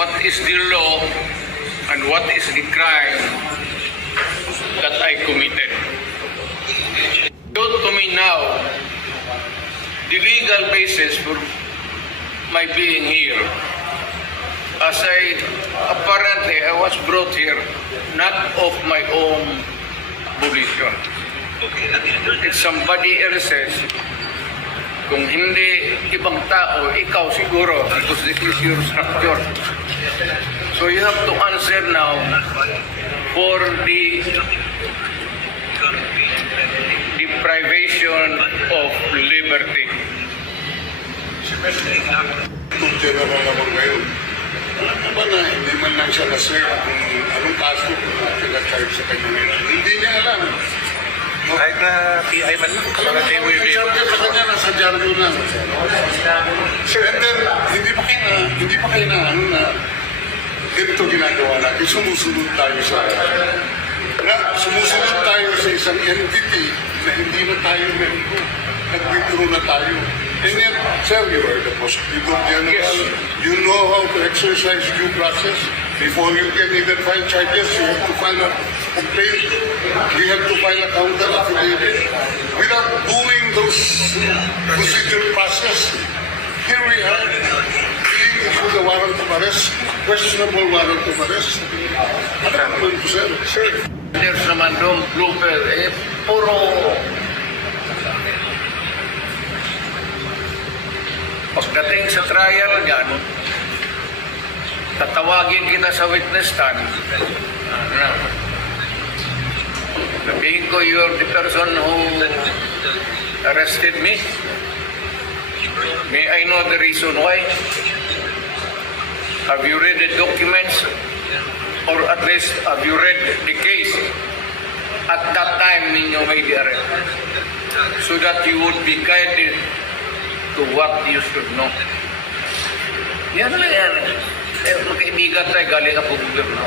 what is the law and what is the crime that I committed. Show to me now the legal basis for my being here. As apparently I was brought here not of my own volition. It's somebody else's. Kung hindi ibang tao, ikaw siguro, because this is your structure. So you have to answer now for the deprivation of liberty. Itong general naman ngayon, alam ba na hindi man lang siya na-swear kung anong kaso na pinag-type sa kanya ngayon. Hindi niya alam. Kahit na PI man lang. Sabi sa kanya, nasa jargon lang. And then, hindi pa kayo na, ganito ginagawa natin. Sumusunod tayo sa isang entity na hindi na tayo member. Nag-withdraw na tayo. And yet, sir, you are the prosecutor general. Yes. You know how to exercise due process. Before you can even file charges, you have to file a complaint. We have to file a counter affidavit. Without doing those procedural process, here we are being issued a warrant of arrest, questionable warrant of arrest. Ano naman po, sir? Sir. There's naman doon, blooper, puro pagdating sa trial yan, tatawagin kita sa witness stand. Sabihin ko, you're the person who arrested me. May I know the reason why? Have you read the documents? Or at least, have you read the case? At that time, ninyo may arrest. So that you would be guided to what you should know. Yan lang yan. Magkaibigan tayo, galing ako gobyerno.